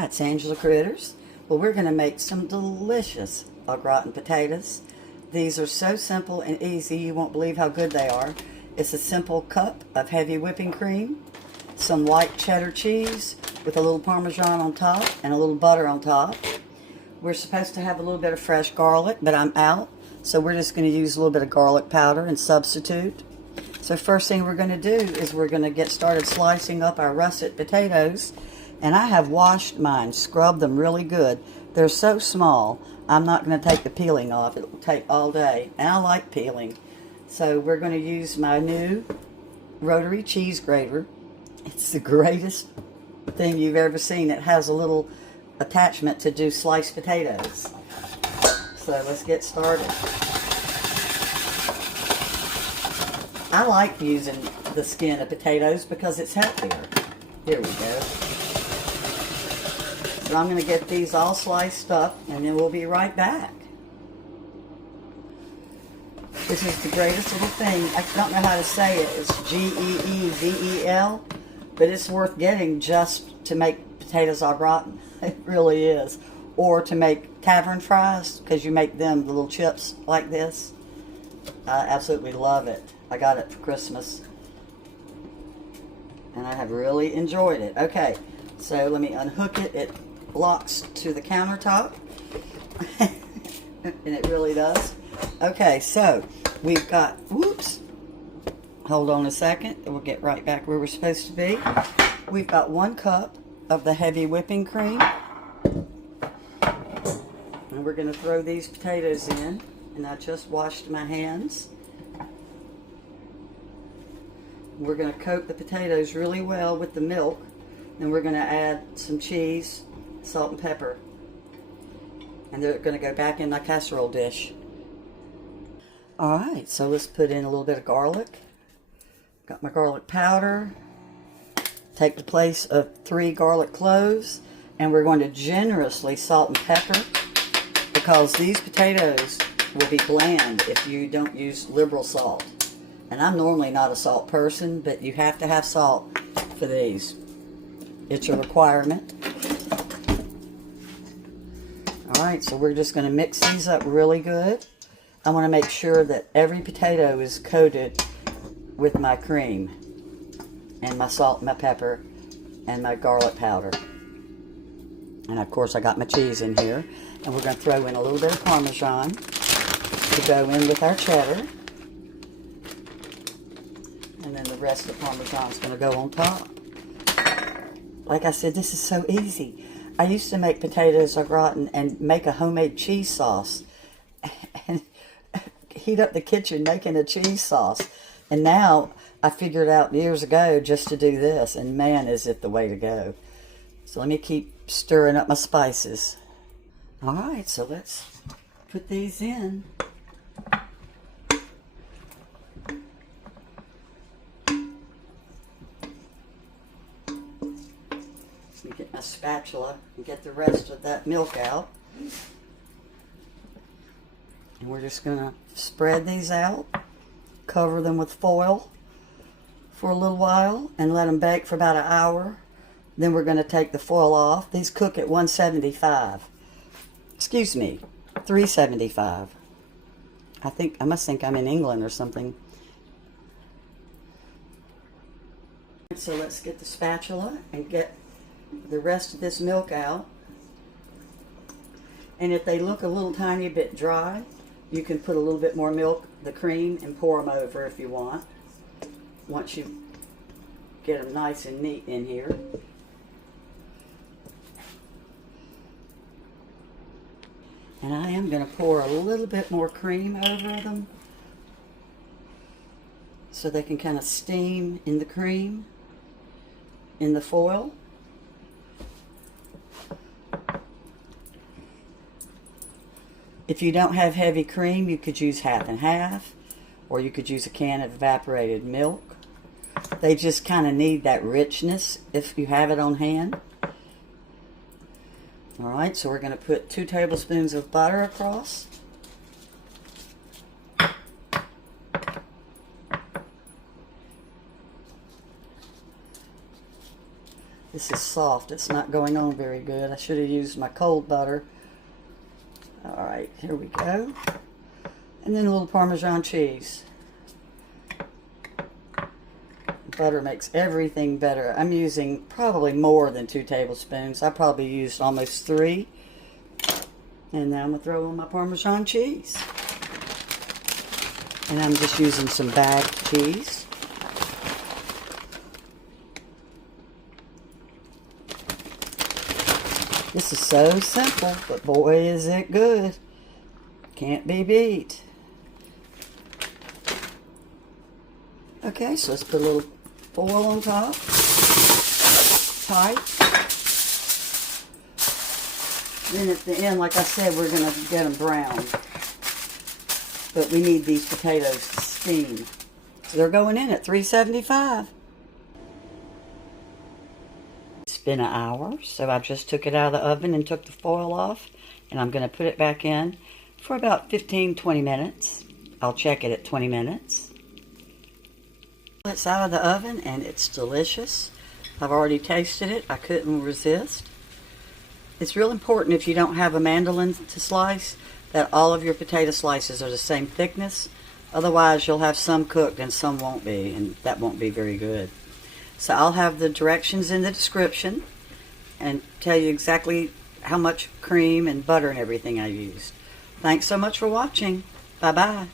That's Angela Critters. Well, we're going to make some delicious au gratin potatoes. These are so simple and easy, you won't believe how good they are. It's a simple cup of heavy whipping cream, some white cheddar cheese with a little Parmesan on top and a little butter on top. We're supposed to have a little bit of fresh garlic, but I'm out, so we're just going to use a little bit of garlic powder and substitute. So first thing we're going to do is we're going to get started slicing up our russet potatoes. And I have washed mine, scrubbed them really good. They're so small, I'm not going to take the peeling off. It will take all day, and I like peeling. So we're going to use my new rotary cheese grater. It's the greatest thing you've ever seen. It has a little attachment to do sliced potatoes. So let's get started. I like using the skin of potatoes because it's healthier. Here we go. So I'm going to get these all sliced up, and then we'll be right back. This is the greatest little thing. I don't know how to say it. It's G-E-E-V-E-L, but it's worth getting just to make potatoes au gratin. It really is. Or to make tavern fries, because you make them, the little chips like this. I absolutely love it. I got it for Christmas, and I have really enjoyed it. Okay, so let me unhook it. It locks to the countertop, and it really does. Okay, so we've got, whoops, hold on a second, we'll get right back where we're supposed to be. We've got 1 cup of the heavy whipping cream, and we're going to throw these potatoes in, and I just washed my hands. We're going to coat the potatoes really well with the milk, and we're going to add some cheese, salt and pepper, and they're going to go back in my casserole dish. Alright, so let's put in a little bit of garlic. Got my garlic powder. Take the place of 3 garlic cloves, and we're going to generously salt and pepper, because these potatoes will be bland if you don't use liberal salt. And I'm normally not a salt person, but you have to have salt for these. It's a requirement. Alright, so we're just going to mix these up really good. I want to make sure that every potato is coated with my cream and my salt and my pepper and my garlic powder. And of course I got my cheese in here. And we're going to throw in a little bit of Parmesan to go in with our cheddar. And then the rest of the Parmesan is going to go on top. Like I said, this is so easy. I used to make potatoes au gratin and make a homemade cheese sauce. And heat up the kitchen making a cheese sauce. And now I figured out years ago just to do this. And man, is it the way to go. So let me keep stirring up my spices. Alright, so let's put these in. Let me get my spatula and get the rest of that milk out. And we're just going to spread these out, cover them with foil for a little while, and let them bake for about an hour. Then we're going to take the foil off. These cook at 175. Excuse me, 375. I must think I'm in England or something. So let's get the spatula and get the rest of this milk out. And if they look a little tiny bit dry, you can put a little bit more milk, the cream, and pour them over if you want. Once you get them nice and neat in here. And I am going to pour a little bit more cream over them so they can kind of steam in the cream, in the foil. If you don't have heavy cream, you could use half and half, or you could use a can of evaporated milk. They just kind of need that richness if you have it on hand. Alright, so we're going to put 2 tablespoons of butter across. This is soft. It's not going on very good. I should have used my cold butter. All right, here we go. And then a little Parmesan cheese. Butter makes everything better. I'm using probably more than 2 tablespoons. I probably used almost 3. And now I'm going to throw in my Parmesan cheese. And I'm just using some bagged cheese. This is so simple, but boy is it good. Can't be beat. Okay, so let's put a little foil on top. Tight. Then at the end, like I said, we're going to get them brown. But we need these potatoes to steam. So they're going in at 375. It's been an hour, so I just took it out of the oven and took the foil off. And I'm going to put it back in for about 15-20 minutes. I'll check it at 20 minutes. It's out of the oven and it's delicious. I've already tasted it. I couldn't resist. It's real important if you don't have a mandolin to slice that all of your potato slices are the same thickness. Otherwise you'll have some cooked and some won't be, and that won't be very good. So I'll have the directions in the description and tell you exactly how much cream and butter and everything I used. Thanks so much for watching. Bye-bye.